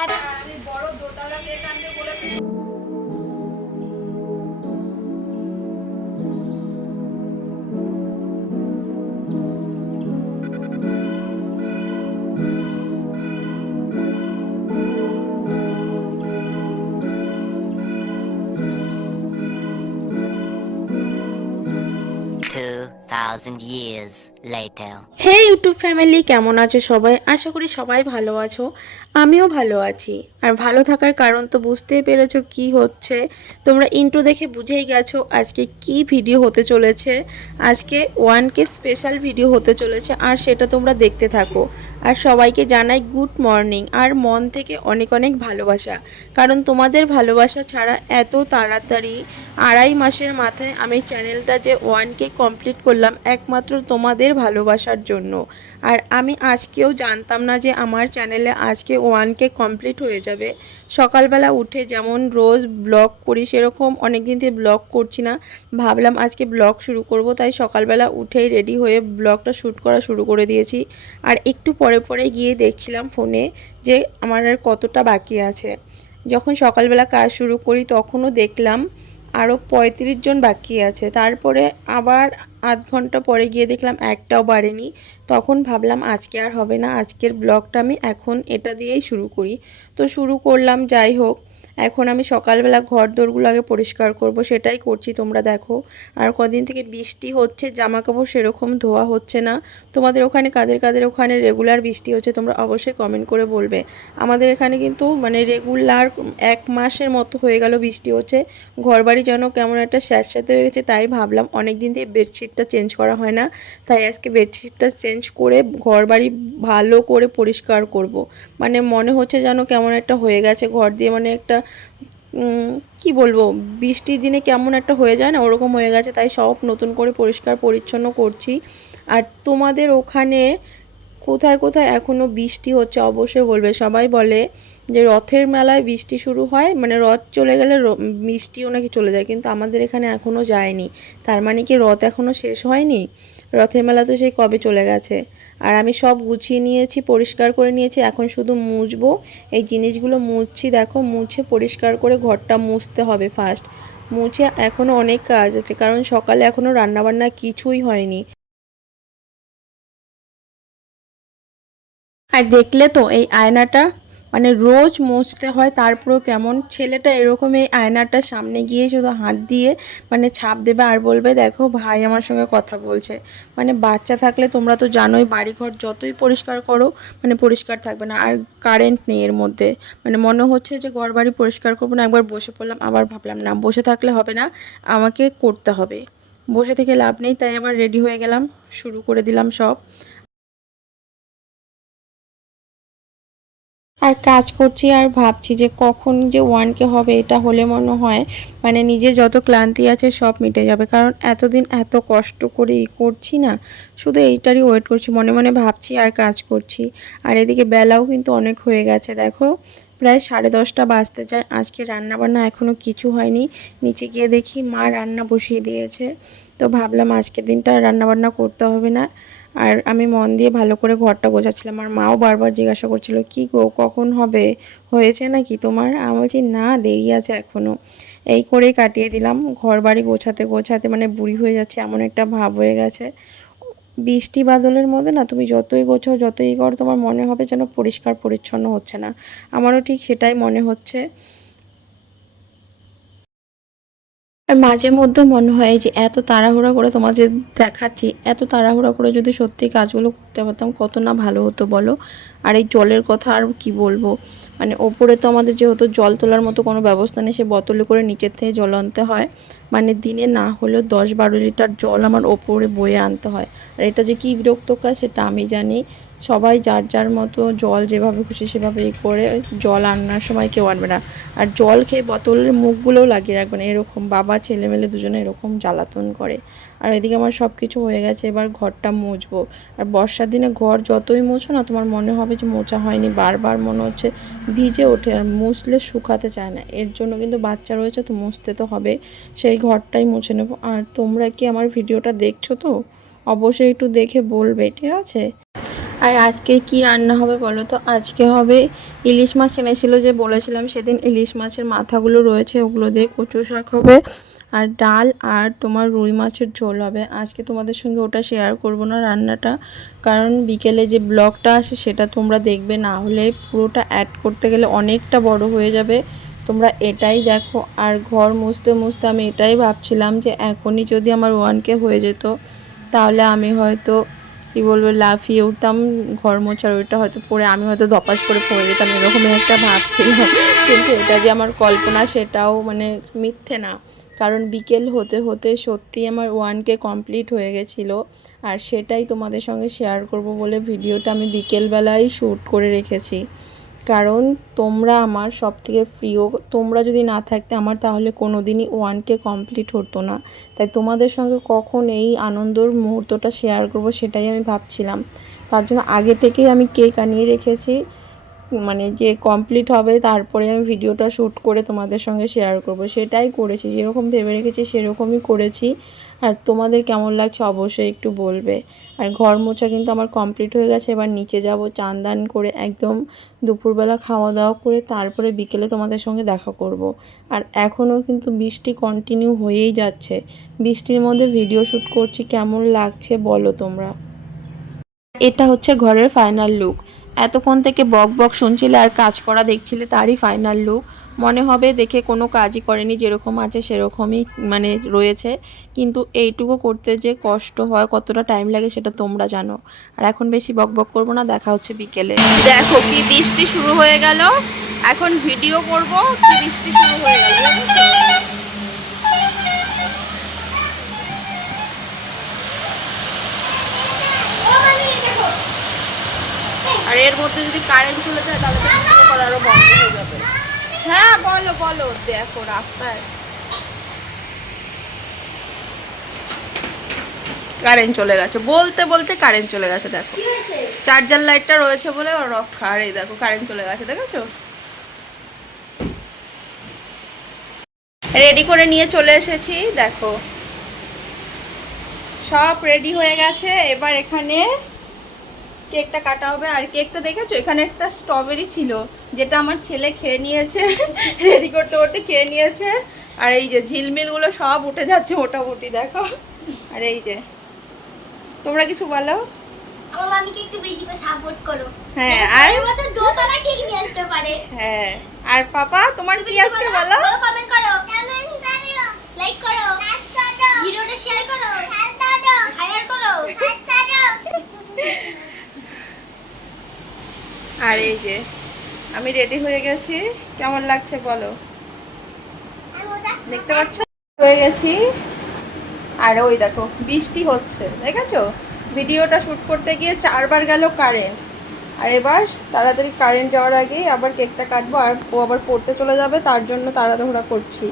হ্যাঁ আমি বড় দোতলা কেক আনতে বলেছি thousand years later. Hey YouTube family কেমন আছো সবাই? আশা করি সবাই ভালো আছো। আমিও ভালো আছি। আর ভালো থাকার কারণ তো বুঝতেই পেরেছ কি হচ্ছে। তোমরা ইন্ট্রো দেখে বুঝেই গেছো আজকে কি ভিডিও হতে চলেছে। আজকে ওয়ান কে স্পেশাল ভিডিও হতে চলেছে। আর সেটা তোমরা দেখতে থাকো। আর সবাইকে জানাই গুড মর্নিং। আর মন থেকে অনেক অনেক ভালোবাসা। কারণ তোমাদের ভালোবাসা ছাড়া এত তাড়াতাড়ি আড়াই মাসের মাথায় আমি চ্যানেলটা যে ওয়ানকে কমপ্লিট করলাম একমাত্র তোমাদের ভালোবাসার জন্য। আর আমি আজকেও জানতাম না যে আমার চ্যানেলে আজকে ওয়ানকে কমপ্লিট হয়ে যাবে। সকালবেলা উঠে যেমন রোজ ব্লগ করি সেরকম অনেক দিন থেকে ব্লগ করছি না। ভাবলাম আজকে ব্লগ শুরু করব, তাই সকালবেলা উঠেই রেডি হয়ে ব্লগটা শ্যুট করা শুরু করে দিয়েছি। আর একটু পরে পরে গিয়ে দেখছিলাম ফোনে যে আমার আর কতটা বাকি আছে। যখন সকালবেলা কাজ শুরু করি তখনও দেখলাম আরও পঁয়ত্রিশ জন বাকি আছে। তারপরে আবার আধ ঘণ্টা পরে গিয়ে দেখলাম একটাও বাড়েনি। তখন ভাবলাম আজকে আর হবে না, আজকের ব্লগটা আমি এখন এটা দিয়েই শুরু করি। তো শুরু করলাম, যাই হোক। এখন আমি সকালবেলা ঘর দোরগুলো আগে পরিষ্কার করব, সেটাই করছি। তোমরা দেখো, আর কদিন থেকে বৃষ্টি হচ্ছে জামা কাপড় সেরকম ধোয়া হচ্ছে না। তোমাদের ওখানে কাদের কাদের ওখানে রেগুলার বৃষ্টি হচ্ছে, তোমরা অবশ্যই কমেন্ট করে বলবে। আমাদের এখানে কিন্তু মানে রেগুলার এক মাসের মতো হয়ে গেল বৃষ্টি হচ্ছে। ঘরবাড়ি যেন কেমন একটা স্যাঁতস্যাঁতে হয়ে গেছে, তাই ভাবলাম অনেক দিন থেকে বেডশিটটা চেঞ্জ করা হয় না। তাই আজকে বেডশিটটা চেঞ্জ করে ঘরবাড়ি ভালো করে পরিষ্কার করব। মানে মনে হচ্ছে যেন কেমন একটা হয়ে গেছে, ঘর দিয়ে মানে একটা কি বলব, বৃষ্টির দিনে কেমন একটা হয়ে যায় না, ওরকম হয়ে গেছে, তাই সব নতুন করে পরিষ্কার পরিচ্ছন্ন করছি। আর তোমাদের ওখানে কোথায় কোথায় এখনও বৃষ্টি হচ্ছে অবশ্যই বলবে। সবাই বলে যে রথের মেলায় বৃষ্টি শুরু হয় মানে রথ চলে গেলে বৃষ্টিও নাকি চলে যায়, কিন্তু আমাদের এখানে এখনও যায়নি। তার মানে কি রথ এখনও শেষ হয়নি? রথের মেলা তো সেই কবে চলে গেছে। আর আমি সব গুছিয়ে নিয়েছি, পরিষ্কার করে নিয়েছি। এখন শুধু মুছবো। এই জিনিসগুলো মুছছি, দেখো, মুছে পরিষ্কার করে ঘরটা মুছতে হবে ফার্স্ট মুছে এখনও অনেক কাজ আছে, কারণ সকালে এখনও রান্নাবান্না কিছুই হয়নি। আর দেখলে তো এই আয়নাটা মানে রোজ মুছতে হয়, তারপরেও কেমন? ছেলেটা এরকম এই আয়নাটার সামনে গিয়ে শুধু হাত দিয়ে মানে ছাপ দেবে আর বলবে, দেখো ভাই আমার সঙ্গে কথা বলছে। মানে বাচ্চা থাকলে তোমরা তো জানোই, বাড়িঘর যতই পরিষ্কার করো মানে পরিষ্কার থাকবে না। আর কারেন্ট নেই এর মধ্যে। মানে মনে হচ্ছে যে ঘর বাড়ি পরিষ্কার করব না, একবার বসে পড়লাম, আবার ভাবলাম, না, বসে থাকলে হবে না, আমাকে করতে হবে। বসে থেকে লাভ নেই, তাই আবার রেডি হয়ে গেলাম, শুরু করে দিলাম সব। আর কাজ করছি আর ভাবছি যে কখন যে ওয়ানকে হবে, এটা হলে মনে হয় মানে নিজের যত ক্লান্তি আছে সব মিটে যাবে। কারণ এতদিন এত কষ্ট করে ই করছি না, শুধু এইটারই ওয়েট করছি, মনে মনে ভাবছি আর কাজ করছি। আর এদিকে বেলাও কিন্তু অনেক হয়ে গেছে, দেখো। প্রায় সাড়ে দশটা বাজতে যায়, আজকে রান্না বান্না এখনও কিছু হয়নি। নিচে গিয়ে দেখি মা রান্না বসিয়ে দিয়েছে। তো ভাবলাম আজকের দিনটা রান্না বান্না করতে হবে না। আর আমি মন দিয়ে ভালো করে ঘরটা গোছাচ্ছিলাম। আর মাও বারবার জিজ্ঞাসা করছিল, কি গো, কখন হবে? হয়েছে নাকি তোমার? আমি বলছি, না, দেরি আছে এখনও এই করেই কাটিয়ে দিলাম। ঘর বাড়ি গোছাতে গোছাতে মানে বুড়ি হয়ে যাচ্ছে, এমন একটা ভাব হয়ে গেছে। বৃষ্টি বাদলের মধ্যে না তুমি যতই গোছো যতই করো, তোমার মনে হবে যেন পরিষ্কার পরিচ্ছন্ন হচ্ছে না। আমারও ঠিক সেটাই মনে হচ্ছে। আর মাঝে মধ্যে মনে হয় যে এত তাড়াহুড়া করে তোমাদের দেখাচ্ছি, এত তাড়াহুড়া করে যদি সত্যি কাজগুলো করতে পারতাম, কত না ভালো হতো বলো? আর এই জলের কথা আর কি বলব? মানে ওপরে তো আমাদের যেহেতু জল তোলার মতো কোনো ব্যবস্থা নেই, সে বোতলে করে নিচের থেকে জল আনতে হয়। মানে দিনে না হলেও দশ বারো লিটার জল আমার ওপরে বয়ে আনতে হয়। আর এটা যে কী বিরক্তকার সেটা আমি জানি। সবাই যার যার মতো জল যেভাবে খুশি সেভাবে ই করে জল আনার সময় কেউ আনবে না। আর জল খেয়ে বোতলের মুখগুলোও লাগিয়ে রাখবে না এরকম বাবা, ছেলে মেলে দুজনে এরকম জ্বালাতন করে। আর এদিকে আমার সব কিছু হয়ে গেছে, এবার ঘরটা মুছবো। আর বর্ষার দিনে ঘর যতই মুছো না, তোমার মনে হবে যে মোছা হয়নি, বারবার মনে হচ্ছে ভিজে ওঠে। আর মুছলে শুকাতে চায় না, এর জন্য কিন্তু বাচ্চা রয়েছে তো মুছতে তো হবে। সেই ঘরটাই মুছে নেব। আর তোমরা কি আমার ভিডিওটা দেখছ তো? অবশ্যই একটু দেখে বলবে, ঠিক আছে? আর আজকে কি রান্না হবে বলো তো? আজকে হবে ইলিশ মাছ এনেছিল যে বলেছিলাম সেদিন ইলিশ মাছের মাথাগুলো রয়েছে, ওগুলো দিয়ে কচু শাক হবে আর ডাল আর তোমার রুই মাছের ঝোল হবে। আজকে তোমাদের সঙ্গে ওটা শেয়ার করব না রান্নাটা, কারণ বিকেলে যে ব্লগটা আসে সেটা তোমরা দেখবে, না হলে পুরোটা অ্যাড করতে গেলে অনেকটা বড় হয়ে যাবে। তোমরা এটাই দেখো। আর ঘর মুছতে মুছতে আমি এটাই ভাবছিলাম যে এখনই যদি আমার ওয়ানকে হয়ে যেত, তাহলে আমি হয়তো কী বলব, লাফিয়ে উঠতাম, ঘর মোছার ওইটা হয়তো পরে আমি হয়তো ধপাস করে পড়ে যেতাম, এরকমই একটা ভাবছিলাম কিন্তু এটা যে আমার কল্পনা সেটাও মানে মিথ্যে না। কারণ বিকেল হতে হতে সত্যি আমার ওয়ানকে কমপ্লিট হয়ে গেছিল। আর সেটাই তোমাদের সঙ্গে শেয়ার করব বলে ভিডিওটা আমি বিকেলবেলায় শ্যুট করে রেখেছি। কারণ তোমরা আমার সব থেকে প্রিয়, তোমরা যদি না থাকতে আমার তাহলে কোনো দিনই ওয়ানকে কমপ্লিট হতো না। তাই তোমাদের সঙ্গে কখন এই আনন্দর মুহূর্তটা শেয়ার করব সেটাই আমি ভাবছিলাম। তার জন্য আগে থেকেই আমি কেক আনিয়ে রেখেছি। মানে যে কমপ্লিট হবে, তারপরে আমি ভিডিওটা শ্যুট করে তোমাদের সঙ্গে শেয়ার করব। সেটাই করেছি, যেরকম ভেবে রেখেছি সেরকমই করেছি। আর তোমাদের কেমন লাগছে অবশ্যই একটু বলবে। আর ঘর মোছা কিন্তু আমার কমপ্লিট হয়ে গেছে, এবার নিচে যাব চান দান করে একদম দুপুরবেলা খাওয়া দাওয়া করে তারপরে বিকেলে তোমাদের সঙ্গে দেখা করব। আর এখনও কিন্তু বৃষ্টি কন্টিনিউ হয়েই যাচ্ছে। বৃষ্টির মধ্যে ভিডিও শ্যুট করছি, কেমন লাগছে বলো তোমরা। এটা হচ্ছে ঘরের ফাইনাল লুক এতক্ষণ থেকে বক বক শুনছিলে আর কাজ করা দেখছিলে তারই ফাইনাল লুক মনে হবে দেখে কোনো কাজই করেনি, যেরকম আছে সেরকমই মানে রয়েছে। কিন্তু এইটুকু করতে যে কষ্ট হয়, কতটা টাইম লাগে সেটা তোমরা জানো। আর এখন বেশি বক বক করব না, দেখা হচ্ছে বিকেলে। দেখো কি বৃষ্টি শুরু হয়ে গেল, এখন ভিডিও করব বৃষ্টি শুরু হয়ে গেল। আর এর মধ্যে যদি কারেন্ট চলে যায় তাহলে তো ভিডিও করা আরও বন্ধ হয়ে যাবে। হ্যাঁ বলো বলো দেখো রাস্তায়। কারেন্ট চলে গেছে। বলতে বলতে কারেন্ট চলে গেছে দেখো। চার্জার লাইটটা রয়েছে বলে ওর রক্ষা আর এই দেখো কারেন্ট চলে গেছে দেখেছ? রেডি করে নিয়ে চলে এসেছি দেখো। সব রেডি হয়ে গেছে। এবার এখানে কেকটা কাটা হবে। আর কেকটা দেখেছ? এখানে একটা স্ট্রবেরি ছিল যেটা আমার ছেলে খেয়ে নিয়েছে রেডি করতে করতে খেয়ে নিয়েছে। আর এই যে ঝিলমিলগুলো সব উঠে যাচ্ছে মোটামুটি দেখো। আর এই যে তোমরা কিছু বলো? আমার মামিকে একটু বেশি করে সাপোর্ট করো। হ্যাঁ, আর? বছর দোতলা কেক নিয়ে আসতে পারে। হ্যাঁ আর পাপা তোমার কি আসছে বলো কমেন্ট করো। কমেন্ট করো লাইক করো ভিডিওটা শেয়ার করো। হায়ার করো। আর এই যে, আমি রেডি হয়ে গেছি। কেমন লাগছে বলো? দেখতে পাচ্ছ? হয়ে গেছি। আর ওই দেখো, বৃষ্টি হচ্ছে, দেখেছ? ভিডিওটা শ্যুট করতে গিয়ে চারবার গেল কারেন্ট আর এবার তাড়াতাড়ি কারেন্ট যাওয়ার আগেই আবার কেকটা কাটবো, আর ও আবার পড়তে চলে যাবে, তার জন্য তাড়াহুড়া করছি।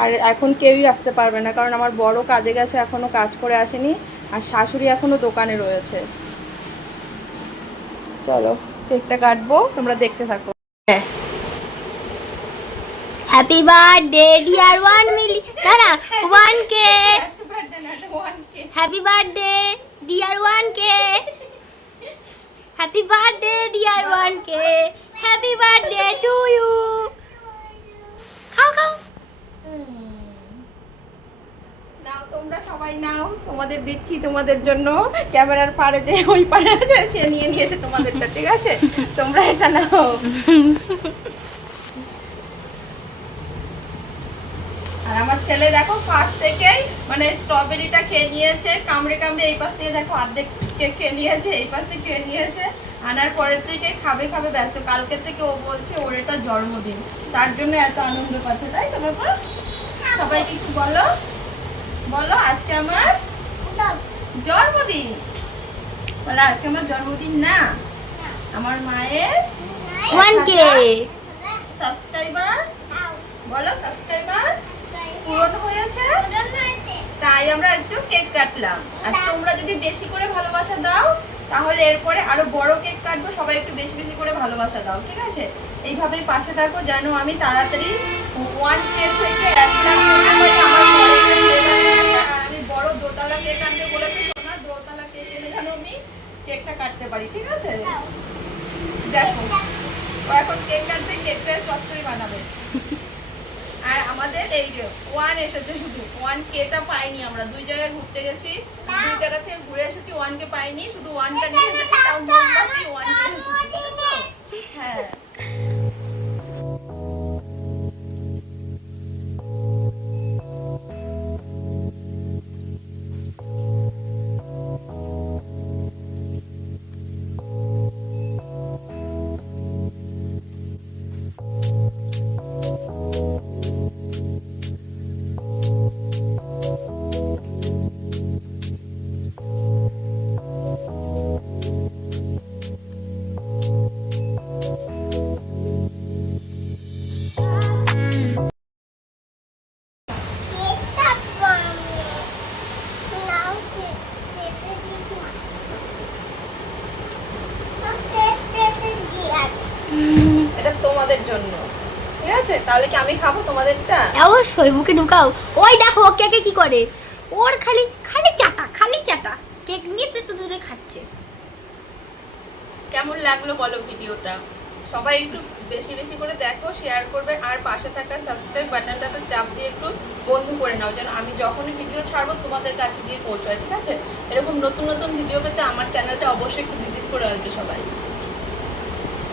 আর এখন কেউই আসতে পারবে না, কারণ আমার বড় কাজে গেছে এখনও কাজ করে আসেনি। আর শাশুড়ি এখনও দোকানে রয়েছে। চলো। কেকটা কাটবো, তোমরা দেখতে থাকো। হ্যাঁ। হ্যাপি বার্থডে ডিয়ার ওয়ান মিলি না না one K happy birthday dear one K happy birthday dear one K happy birthday to you খাও খাও নাও তোমরা সবাই নাও তোমাদের দিচ্ছি, তোমাদের জন্য ক্যামেরার পাড়ে যে ওই পাড়ে আছে, সে নিয়ে নিয়েছে তোমাদেরটা, ঠিক আছে? তোমরা এটা নাও। আর আমার ছেলে দেখো ফার্স্ট থেকেই মানে স্ট্রবেরিটা খেয়ে নিয়েছে, কামড়ে কামড়ে এই পাশ থেকে দেখো অর্ধেক খেয়ে নিয়েছে, এই পাশ থেকে খেয়ে নিয়েছে। আনার পরের থেকে খাবে খাবে, ব্যস্ত। কালকের থেকে ও বলছে ওর এটা জন্মদিন। তার জন্য এত আনন্দ পাচ্ছে, তাই তো ব্যাপার? সবাই কিছু বলো। বলো, আজকে আমার জন্মদিন? বলো আজকে আমার জন্মদিন না? আমার মায়ের ওয়ান কে সাবস্ক্রাইবার বলো সাবস্ক্রাইবার পূরণ হয়েছে? তাই আমরা একটু কেক কাটলাম। আর তোমরা যদি বেশি করে ভালোবাসা দাও তাহলে এরপরে আরও বড় কেক কাটবো। সবাই একটু বেশি বেশি করে ভালোবাসা দাও ঠিক আছে? এইভাবেই পাশে থাকো যেন আমি তাড়াতাড়ি ওয়ান কেক থেকে এক লাখ দোতলা কেক আনতে বলেছি সোনা দোতলা কেক এনে যেন আমি? কেকটা কাটতে পারি ঠিক আছে? দেখো ও এখন কেক কাটবে কেকটা চচ্চড়ি বানাবে। আর আমাদের এই যে ওয়ান এসেছে শুধু ওয়ান কেটা পাইনি আমরা। দুই জায়গায় ঘুরতে গেছি দুই জায়গা থেকে ঘুরে এসেছি ওয়ান কে পাইনি শুধু ওয়ানটা নিয়ে এসেছি তাও ওয়ান কে হ্যাঁ। জন্য। ঠিক আছে? তাহলে কি আমি খাব তোমাদেরটা? অবশ্যই মুখে ঢুকাও। ওই দেখো ও কেকে কি করে? ওর খালি খালি চাটা খালি চাটা। কেক নিয়ে তো দুধে খাচ্ছে। কেমন লাগল বলো ভিডিওটা? সবাই একটু বেশি বেশি করে দেখো শেয়ার করবে আর পাশে থাকা সাবস্ক্রাইব বাটনটাতে চাপ দিয়ে একটু বন্ধ করে নাও যেন আমি যখনই ভিডিও ছাড়বো তোমাদের কাছে গিয়ে পৌঁছায় ঠিক আছে? এরকম নতুন নতুন ভিডিও পেতে আমার চ্যানেলটা অবশ্যই একটু ভিজিট করে আসবে সবাই।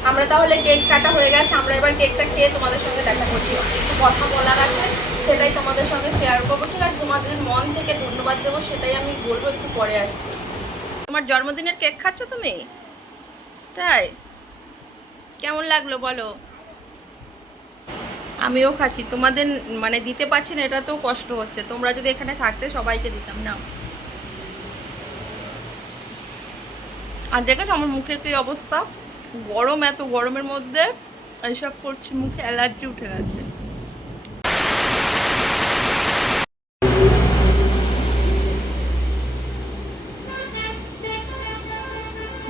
আমরা তাহলে কেক কাটা হয়ে গেছে, আমরা এবার কেকটা খেয়ে তোমাদের সঙ্গে দেখা করছি। একটু কথা বলার আছে, সেটাই তোমাদের সঙ্গে শেয়ার করব। ঠিক আছে, তোমাদের মন থেকে ধন্যবাদ দেবো, সেটাই আমি বলব, একটু পরে আসছি। তোমার জন্মদিনের কেক খাচ্ছ তুমি? তাই? কেমন লাগল বলো? আমিও খাচ্ছি। তোমাদের মানে দিতে পারছি না, এটা তো কষ্ট হচ্ছে। তোমরা যদি এখানে থাকতে, সবাইকে দিতাম না আর দেখেছ আমার মুখের কি অবস্থা? গরম, এত গরমের মধ্যে এইসব করছি, মুখে অ্যালার্জি উঠে গেছে।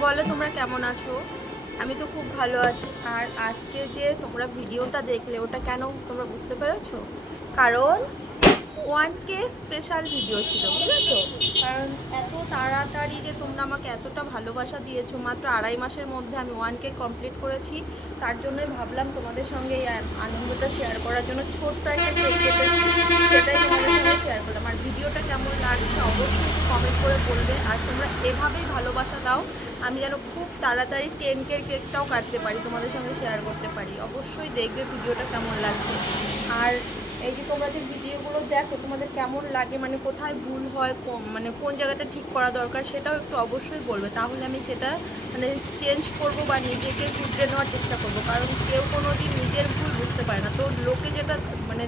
বলো, তোমরা কেমন আছো? আমি তো খুব ভালো আছি। আর আজকে যে তোমরা ভিডিওটা দেখলে, ওটা কেন তোমরা বুঝতে পেরেছ? কারণ ওয়ান কে স্পেশাল ভিডিও ছিল, বুঝেছ? কারণ এত তাড়াতাড়ি যে তোমরা আমাকে এতটা ভালোবাসা দিয়েছ, মাত্র আড়াই মাসের মধ্যে আমি ওয়ান কে কমপ্লিট করেছি, তার জন্যই ভাবলাম তোমাদের সঙ্গে এই আনন্দটা শেয়ার করার জন্য ছোট্ট একটা সেটাই সঙ্গে শেয়ার করলাম। আর ভিডিওটা কেমন লাগছে অবশ্যই কমেন্ট করে বলবে। আর তোমরা এভাবেই ভালোবাসা দাও, আমি যেন খুব তাড়াতাড়ি টেন কের কেকটাও কাটতে পারি, তোমাদের সঙ্গে শেয়ার করতে পারি। অবশ্যই দেখবে ভিডিওটা কেমন লাগছে। আর এই যে তোমরা যে ভিডিওগুলো দেখো, তোমাদের কেমন লাগে মানে কোথায় ভুল হয় মানে কোন জায়গাটা ঠিক করা দরকার সেটাও একটু অবশ্যই বলবে। তাহলে আমি সেটা মানে চেঞ্জ করব বা নিজেকে শুধরে নেওয়ার চেষ্টা করব। কারণ কেউ কোনো দিন নিজের ভুল বুঝতে পারে না। তো লোকে যেটা মানে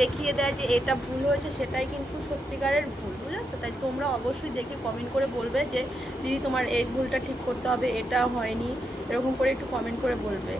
দেখিয়ে দেয় যে এটা ভুল হয়েছে, সেটাই কিন্তু সত্যিকারের ভুল, বুঝেছ? তাই তোমরা অবশ্যই দেখে কমেন্ট করে বলবে যে, দিদি, তোমার এই ভুলটা ঠিক করতে হবে, এটা হয়নি। এরকম করে একটু কমেন্ট করে বলবে।